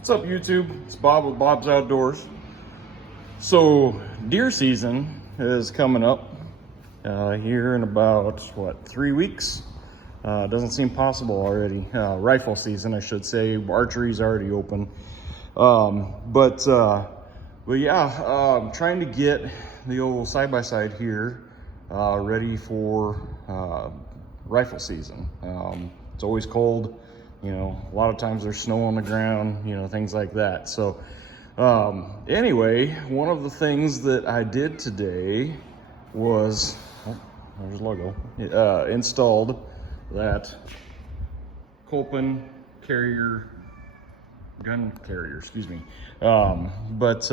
What's up, YouTube? It's Bob with Bob's Outdoors. So deer season is coming up here in about, what, 3 weeks? Doesn't seem possible already. Rifle season, I should say. Archery's already open. But yeah, I'm trying to get the old side-by-side here ready for rifle season. It's always cold. You know, a lot of times there's snow on the ground, you know, things like that. So anyway, one of the things that I did today was, oh, there's the logo, installed that Kolpin gun carrier, excuse me. What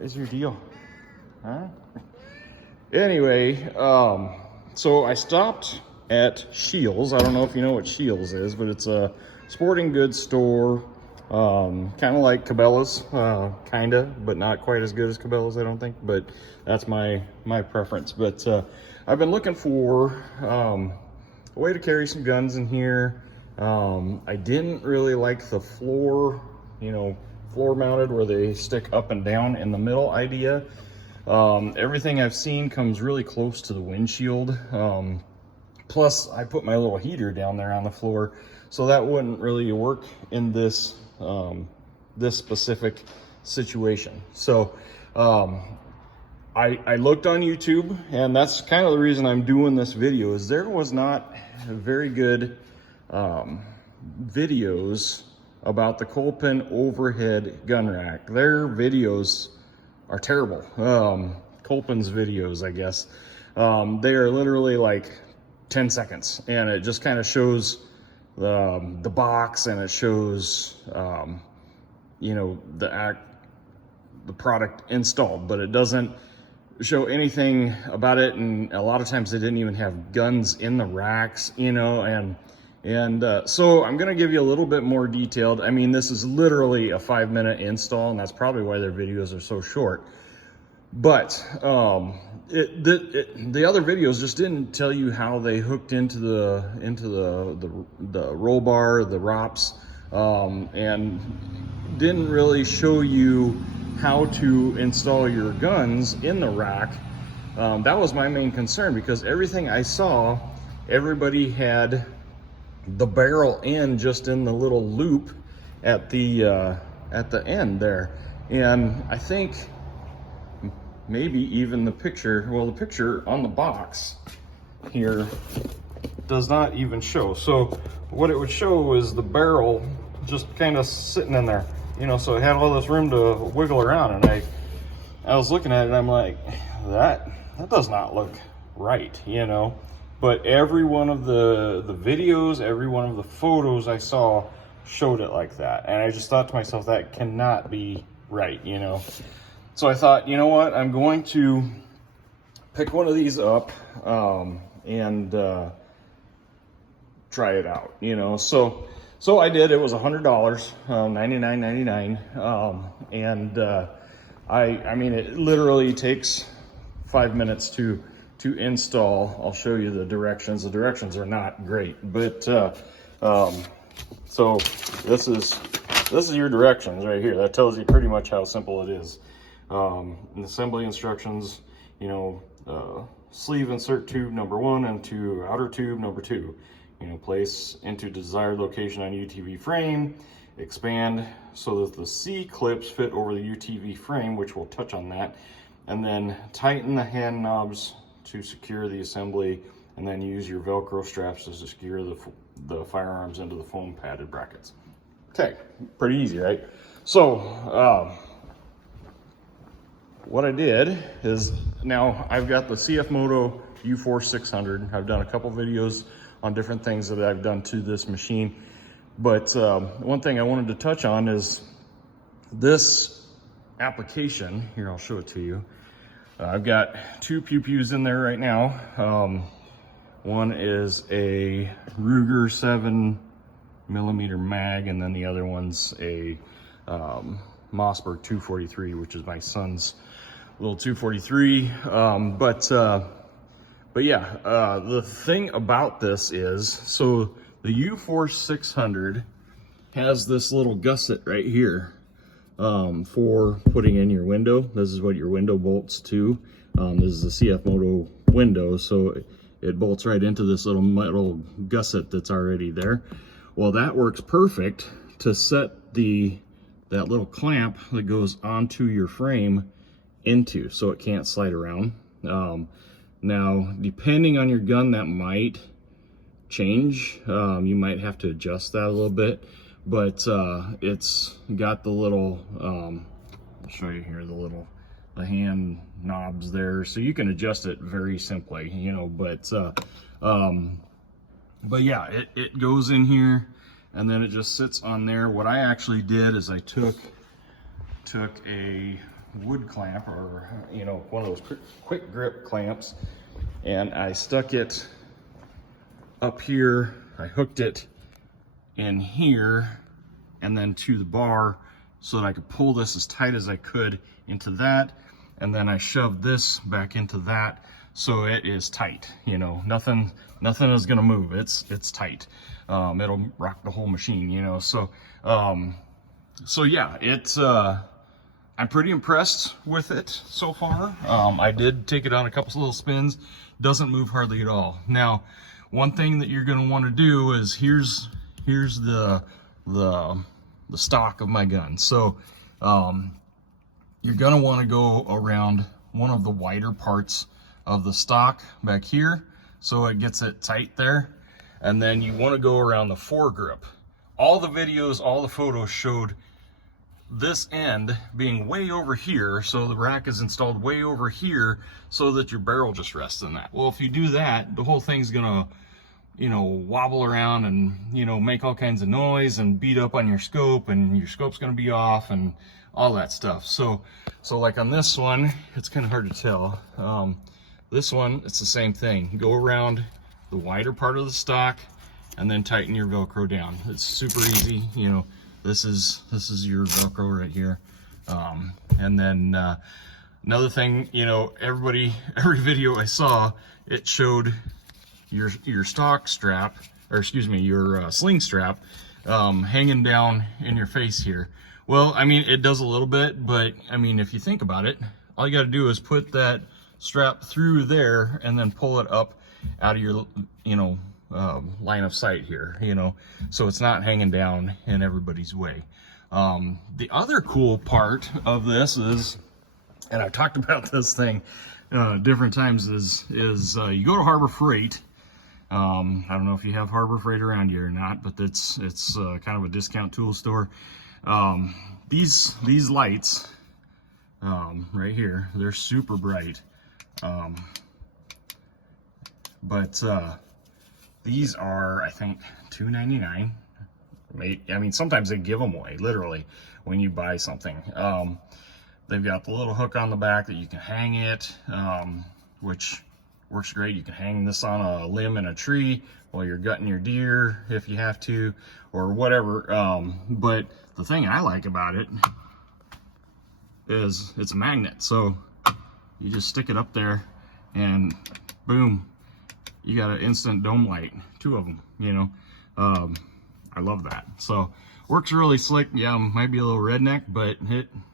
is your deal? Huh? Anyway, so I stopped at Shields. I don't know if you know what Shields is, but it's a sporting goods store, kind of like Cabela's, kind of, but not quite as good as Cabela's, I don't think, but that's my preference. But I've been looking for a way to carry some guns in here. I didn't really like the floor, you know, floor mounted where they stick up and down in the middle idea. Everything I've seen comes really close to the windshield. Plus, I put my little heater down there on the floor, so that wouldn't really work in this this specific situation. So I looked on YouTube, and that's kind of the reason I'm doing this video, is there was not very good videos about the Kolpin Overhead gun rack. Their videos are terrible. Kolpin's videos, I guess. They are literally like 10 seconds, and it just kind of shows the box, and it shows you know, the product installed, but it doesn't show anything about it. And a lot of times they didn't even have guns in the racks, you know. And so I'm gonna give you a little bit more detailed. I mean, this is literally a 5-minute install, and that's probably why their videos are so short. But the other videos just didn't tell you how they hooked into the roll bar, the ROPS, and didn't really show you how to install your guns in the rack. That was my main concern, because everything I saw, everybody had the barrel in just in the little loop at the end there, and I think maybe even the picture, well, the picture on the box here does not even show. So what it would show is the barrel just kind of sitting in there, you know, so it had all this room to wiggle around. And I was looking at it, and I'm like, that does not look right, you know. But every one of the videos, every one of the photos I saw showed it like that. And I just thought to myself, that cannot be right, you know. So I thought, you know what, I'm going to pick one of these up and try it out, you know. So I did. It was $100, $99.99, and I mean, it literally takes 5 minutes to install. I'll show you the directions. The directions are not great, but so this is your directions right here. That tells you pretty much how simple it is. Assembly instructions, you know, sleeve insert tube number 1 into outer tube number 2. You know, place into desired location on UTV frame, expand so that the C clips fit over the UTV frame, which we'll touch on that, and then tighten the hand knobs to secure the assembly, and then use your Velcro straps to secure the firearms into the foam padded brackets. Okay, pretty easy, right? So what I did is, now I've got the CF Moto U-Force 600. I've done a couple videos on different things that I've done to this machine. But one thing I wanted to touch on is this application. Here, I'll show it to you. I've got 2 pews in there right now. One is a Ruger 7mm mag, and then the other one's a Mossberg 243, which is my son's little 243. But yeah, the thing about this is, so the U-Force 600 has this little gusset right here for putting in your window. This is what your window bolts to. This is a CF Moto window, so it bolts right into this little metal gusset that's already there. Well, that works perfect to set that little clamp that goes onto your frame into, so it can't slide around. Now, depending on your gun, that might change. You might have to adjust that a little bit, but it's got the little, I'll show you here, the hand knobs there, so you can adjust it very simply, you know, but yeah, it goes in here and then it just sits on there. What I actually did is I took a wood clamp, or you know, one of those quick grip clamps, and I stuck it up here. I hooked it in here and then to the bar so that I could pull this as tight as I could into that, and then I shoved this back into that so it is tight. You know, nothing is gonna move. It's tight. It'll rock the whole machine, you know. So yeah, it's I'm pretty impressed with it so far. I did take it on a couple of little spins. Doesn't move hardly at all. Now, one thing that you're gonna want to do is here's the stock of my gun. So you're gonna want to go around one of the wider parts of the stock back here so it gets it tight there, and then you want to go around the foregrip. All the videos, all the photos showed this end being way over here, so the rack is installed way over here so that your barrel just rests in that. Well, if you do that, the whole thing's gonna, you know, wobble around and, you know, make all kinds of noise and beat up on your scope, and your scope's gonna be off and all that stuff. So like on this one, it's kind of hard to tell. This one, it's the same thing. You go around the wider part of the stock and then tighten your Velcro down. It's super easy. You know, this is your Velcro right here. And then another thing, you know, every video I saw, it showed your stock strap, or excuse me, your sling strap hanging down in your face here. Well, I mean, it does a little bit, but I mean, if you think about it, all you got to do is put that strap through there and then pull it up out of your, you know, line of sight here, you know, so it's not hanging down in everybody's way. The other cool part of this is, and I've talked about this thing different times, is you go to Harbor Freight. I don't know if you have Harbor Freight around here or not, but it's kind of a discount tool store. These lights right here, they're super bright. But these are, I think, $2.99. I mean, sometimes they give them away, literally, when you buy something. They've got the little hook on the back that you can hang it, which works great. You can hang this on a limb in a tree while you're gutting your deer if you have to, or whatever. But the thing I like about it is it's a magnet. So you just stick it up there and boom, you got an instant dome light, 2 of them, you know. I love that. So works really slick. Yeah, might be a little redneck, but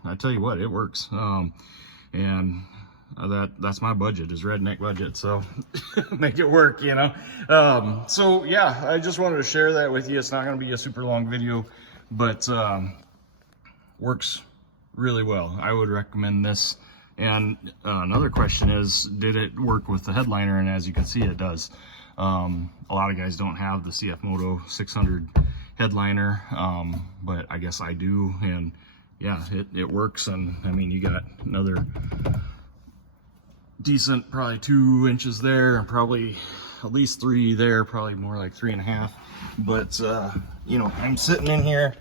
I tell you what, it works. And that's my budget, is redneck budget, so make it work, you know. So yeah, I just wanted to share that with you. It's not going to be a super long video, but works really well. I would recommend this. And another question is, did it work with the headliner? And as you can see, it does. A lot of guys don't have the CF Moto 600 headliner, but I guess I do, and yeah, it works. And I mean, you got another decent, probably 2 inches there, and probably at least 3 there, probably more like 3.5. But you know, I'm sitting in here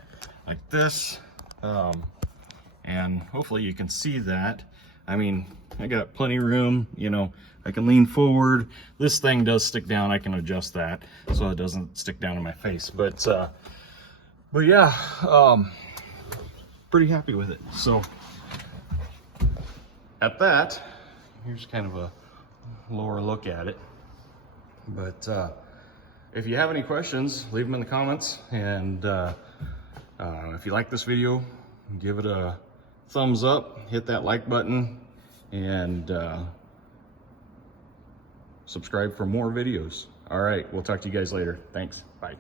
like this, and hopefully you can see that. I mean, I got plenty of room, you know, I can lean forward. This thing does stick down. I can adjust that so it doesn't stick down in my face. But yeah, pretty happy with it. So at that, here's kind of a lower look at it. But if you have any questions, leave them in the comments, and If you like this video, give it a thumbs up, hit that like button, and subscribe for more videos. All right, we'll talk to you guys later. Thanks. Bye.